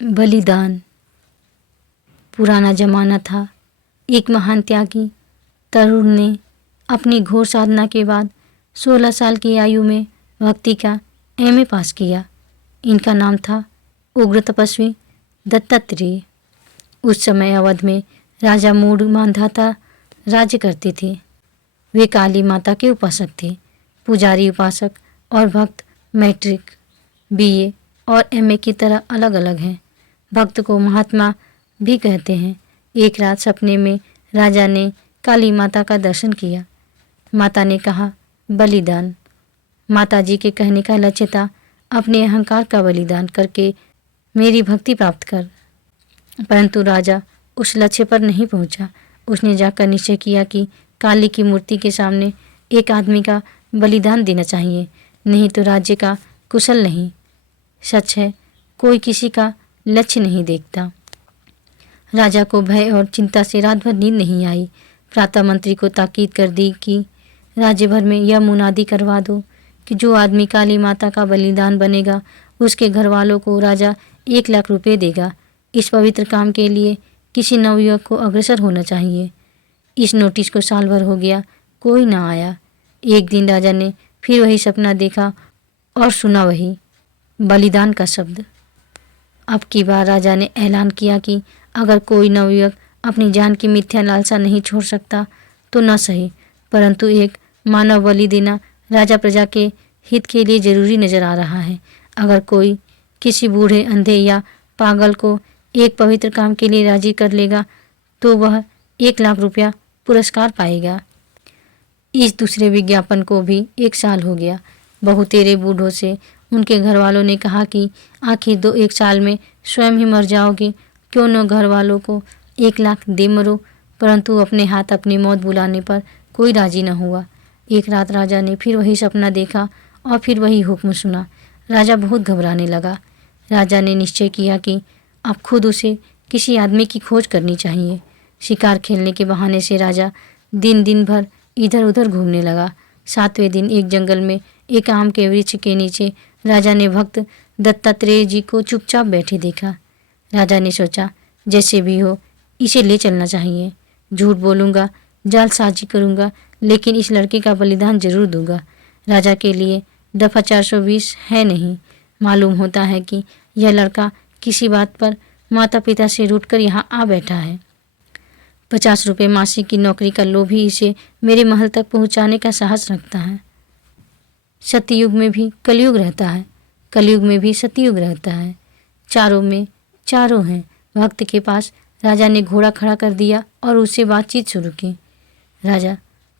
बलिदान। पुराना जमाना था। एक महान त्यागी तरुण ने अपनी घोर साधना के बाद 16 साल की आयु में भक्ति का एमए पास किया। इनका नाम था उग्र तपस्वी दत्तात्रेय। उस समय अवध में राजा मूढ़ मानधाता राज्य करते थे। वे काली माता के उपासक थे। पुजारी, उपासक और भक्त मैट्रिक, बीए और एमए की तरह अलग अलग हैं। भक्त को महात्मा भी कहते हैं। एक रात सपने में राजा ने काली माता का दर्शन किया। माता ने कहा, बलिदान। माता जी के कहने का लक्ष्य था, अपने अहंकार का बलिदान करके मेरी भक्ति प्राप्त कर। परंतु राजा उस लक्ष्य पर नहीं पहुंचा। उसने जाकर निश्चय किया कि काली की मूर्ति के सामने एक आदमी का बलिदान देना चाहिए, नहीं तो राज्य का कुशल नहीं। सच है, कोई किसी का लक्ष्य नहीं देखता। राजा को भय और चिंता से रात भर नींद नहीं आई। प्रातः मंत्री को ताकीद कर दी कि राज्य भर में यह मुनादी करवा दो कि जो आदमी काली माता का बलिदान बनेगा उसके घर वालों को राजा 1 लाख रुपए देगा। इस पवित्र काम के लिए किसी नवयुवक को अग्रसर होना चाहिए। इस नोटिस को साल भर हो गया, कोई ना आया। एक दिन राजा ने फिर वही सपना देखा और सुना वही बलिदान का शब्द। अब की बार राजा ने ऐलान किया कि अगर कोई नवयुवक अपनी जान की मिथ्या लालसा नहीं छोड़ सकता तो न सही, परंतु एक मानव बलि देना राजा प्रजा के हित के लिए जरूरी नजर आ रहा है। अगर कोई किसी बूढ़े, अंधे या पागल को एक पवित्र काम के लिए राजी कर लेगा तो वह 1 लाख रुपया पुरस्कार पाएगा। इस दूसरे विज्ञापन को भी 1 साल हो गया। बहुतेरे बूढ़ों से उनके घर वालों ने कहा कि आखिर 1 साल में स्वयं ही मर जाओगे, क्यों न घर वालों को 1 लाख दे मरो। परंतु अपने हाथ अपनी मौत बुलाने पर कोई राजी न हुआ। एक रात राजा ने फिर वही सपना देखा और फिर वही हुक्म सुना। राजा बहुत घबराने लगा। राजा ने निश्चय किया कि अब खुद उसे किसी आदमी की खोज करनी चाहिए। शिकार खेलने के बहाने से राजा दिन भर इधर उधर घूमने लगा। 7वें दिन एक जंगल में एक आम के वृक्ष के नीचे राजा ने भक्त दत्तात्रेय जी को चुपचाप बैठे देखा। राजा ने सोचा, जैसे भी हो इसे ले चलना चाहिए। झूठ बोलूँगा, जालसाजी करूँगा, लेकिन इस लड़के का बलिदान जरूर दूंगा। राजा के लिए दफ़ा 420 है नहीं। मालूम होता है कि यह लड़का किसी बात पर माता पिता से रूठकर यहाँ आ बैठा है। 50 रुपये मासिक की नौकरी का लोभी इसे मेरे महल तक पहुँचाने का साहस रखता है। सतयुग में भी कलयुग रहता है, कलयुग में भी सतयुग रहता है। चारों में चारों हैं। भक्त के पास राजा ने घोड़ा खड़ा कर दिया और उससे बातचीत शुरू की। राजा,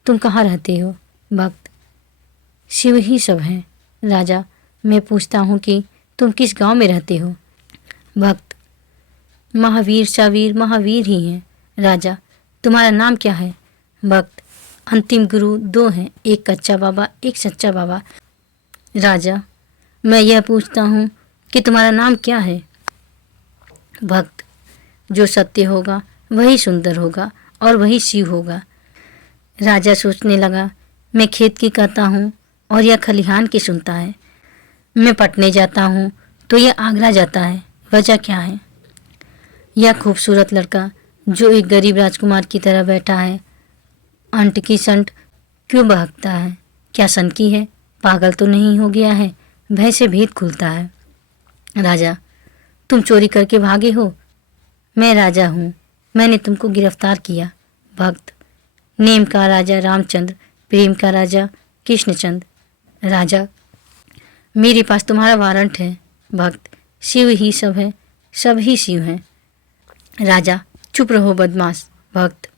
तुम कहाँ रहते हो? भक्त, शिव ही सब हैं। राजा, मैं पूछता हूँ कि तुम किस गांव में रहते हो? भक्त, महावीर सावीर महावीर ही हैं। राजा, तुम्हारा नाम क्या है? भक्त, अंतिम गुरु 2 हैं, एक कच्चा बाबा, एक सच्चा बाबा। राजा, मैं यह पूछता हूँ कि तुम्हारा नाम क्या है? भक्त, जो सत्य होगा वही सुंदर होगा और वही शिव होगा। राजा सोचने लगा, मैं खेत की कहता हूँ और यह खलिहान की सुनता है। मैं पटने जाता हूँ तो यह आगरा जाता है। वजह क्या है? यह खूबसूरत लड़का जो एक गरीब राजकुमार की तरह बैठा है, अंट की संट क्यों बहकता है? क्या सनकी है? पागल तो नहीं हो गया है? भय से भेद खुलता है। राजा, तुम चोरी करके भागे हो? मैं राजा हूँ, मैंने तुमको गिरफ्तार किया। भक्त, नेम का राजा रामचंद्र, प्रेम का राजा कृष्णचंद्र। राजा, मेरे पास तुम्हारा वारंट है। भक्त, शिव ही सब है, सब ही शिव हैं। राजा, चुप रहो बदमाश। भक्त,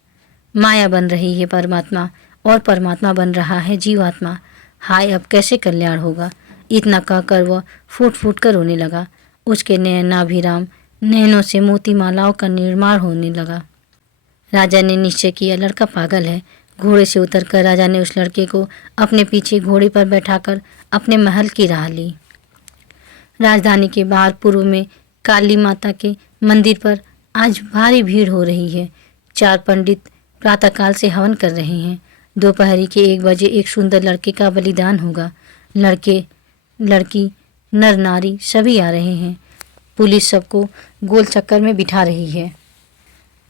माया बन रही है परमात्मा और परमात्मा बन रहा है जीवात्मा। हाय, अब कैसे कल्याण होगा? इतना कहकर वह फूट फूट कर रोने लगा। उसके नयनाभिराम नैनों से मोती मालाओं का निर्माण होने लगा। राजा ने निश्चय किया, लड़का पागल है। घोड़े से उतरकर राजा ने उस लड़के को अपने पीछे घोड़े पर बैठाकर अपने महल की राह ली। राजधानी के बाहर पूर्व में काली माता के मंदिर पर आज भारी भीड़ हो रही है। 4 पंडित प्रातःकाल से हवन कर रहे हैं। दोपहरी के 1 बजे एक सुंदर लड़के का बलिदान होगा। लड़के, लड़की, नर नारी सभी आ रहे हैं। पुलिस सबको गोल चक्कर में बिठा रही है।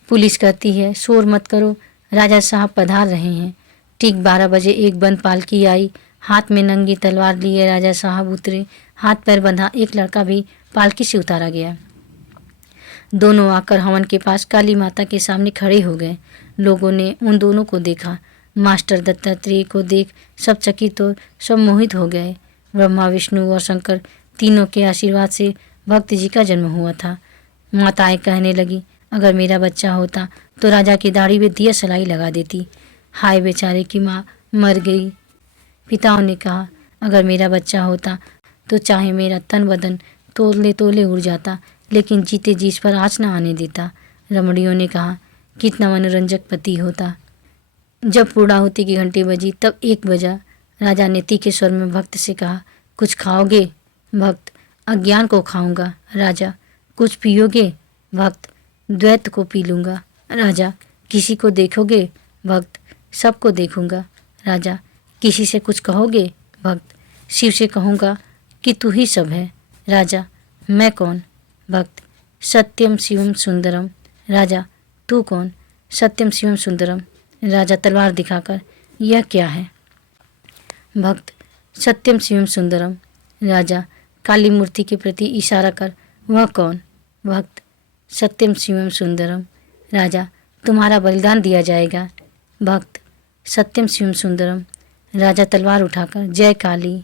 पुलिस कहती है, शोर मत करो, राजा साहब पधार रहे हैं। ठीक 12 बजे एक बंद पालकी आई। हाथ में नंगी तलवार लिए राजा साहब उतरे। हाथ पैर बंधा एक लड़का भी पालकी से उतारा गया। दोनों आकर हवन के पास काली माता के सामने खड़े हो गए। लोगों ने उन दोनों को देखा। मास्टर दत्तात्रेय को देख सब चकित और सब मोहित हो गए। ब्रह्मा, विष्णु और शंकर तीनों के आशीर्वाद से भक्त जी का जन्म हुआ था। माताएं कहने लगी, अगर मेरा बच्चा होता तो राजा की दाढ़ी में दिया सलाई लगा देती। हाय बेचारे की माँ मर गई। पिताओं ने कहा, अगर मेरा बच्चा होता तो चाहे मेरा तन बदन तोले तोले उड़ जाता, लेकिन जीते जी इस पर आँच न आने देता। रमणियों ने कहा, कितना मनोरंजक पति होता। जब पूर्णाहुति की घंटी बजी तब 1 बजा। राजा ने तीखे स्वर में भक्त से कहा, कुछ खाओगे? भक्त, अज्ञान को खाऊंगा। राजा, कुछ पियोगे? भक्त, द्वैत को पी लूँगा। राजा, किसी को देखोगे? भक्त, सबको देखूंगा। राजा, किसी से कुछ कहोगे? भक्त, शिव से कहूँगा कि तू ही सब है। राजा, मैं कौन? भक्त, सत्यम शिवम सुंदरम। राजा, तू कौन? सत्यम शिवम सुंदरम। राजा तलवार दिखाकर, यह क्या है? भक्त, सत्यम शिवम सुंदरम। राजा काली मूर्ति के प्रति इशारा कर, वह कौन? भक्त, सत्यम शिवम सुंदरम। राजा, तुम्हारा बलिदान दिया जाएगा। भक्त, सत्यम शिवम सुंदरम। राजा तलवार उठाकर, जय काली।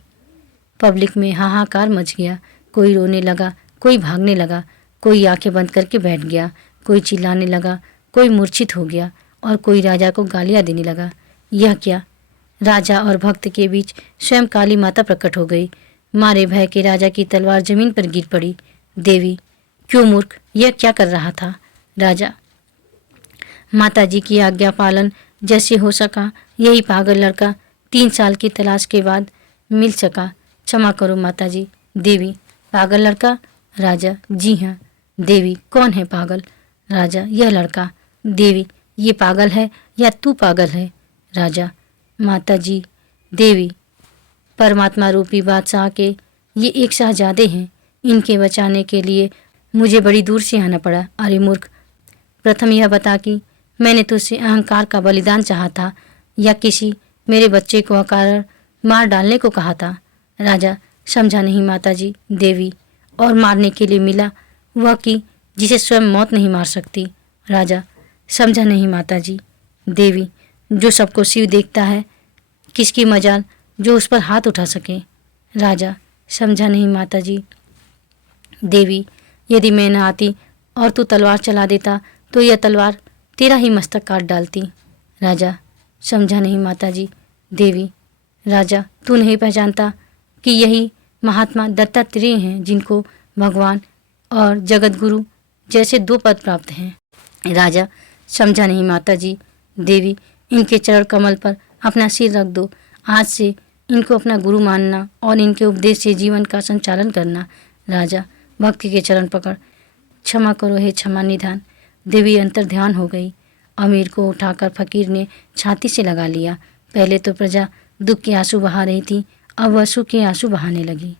पब्लिक में हाहाकार मच गया। कोई रोने लगा, कोई भागने लगा, कोई आंखें बंद करके बैठ गया, कोई चिल्लाने लगा, कोई मूर्छित हो गया और कोई राजा को गालियां देने लगा। यह क्या? राजा और भक्त के बीच स्वयं काली माता प्रकट हो गई। मारे भय के राजा की तलवार जमीन पर गिर पड़ी। देवी, क्यों मूर्ख, यह क्या कर रहा था? राजा, माता जी की आज्ञा पालन जैसे हो सका, यही पागल लड़का 3 साल की तलाश के बाद मिल सका। क्षमा करो माता जी। देवी, पागल लड़का? राजा, जी हाँ। देवी, कौन है पागल? राजा, यह लड़का। देवी, ये पागल है या तू पागल है? राजा, माता जी। देवी, परमात्मा रूपी बादशाह के ये एक शहजादे हैं। इनके बचाने के लिए मुझे बड़ी दूर से आना पड़ा। अरे मूर्ख, प्रथम यह बता कि मैंने तुझसे अहंकार का बलिदान चाहा था या किसी मेरे बच्चे को अकारण मार डालने को कहा था? राजा, समझा नहीं माता जी। देवी, और मारने के लिए मिला वह कि जिसे स्वयं मौत नहीं मार सकती। राजा, समझा नहीं माता जी। देवी, जो सबको शिव देखता है, किसकी मजाल जो उस पर हाथ उठा सके? राजा, समझा नहीं माता जी। देवी, यदि मैं न आती और तू तलवार चला देता तो यह तलवार तेरा ही मस्तक काट डालती। राजा, समझा नहीं माता जी। देवी, राजा, तू नहीं पहचानता कि यही महात्मा दत्तात्रेय हैं, जिनको भगवान और जगत गुरु जैसे 2 पद प्राप्त हैं। राजा, समझा नहीं माता जी। देवी, इनके चरण कमल पर अपना सिर रख दो। आज से इनको अपना गुरु मानना और इनके उपदेश से जीवन का संचालन करना। राजा, भक्ति के चरण पकड़, क्षमा करो हे क्षमा निधान। देवी अंतर ध्यान हो गई। अमीर को उठाकर फकीर ने छाती से लगा लिया। पहले तो प्रजा दुख के आंसू बहा रही थी, अब वह सुख के आंसू बहाने लगी।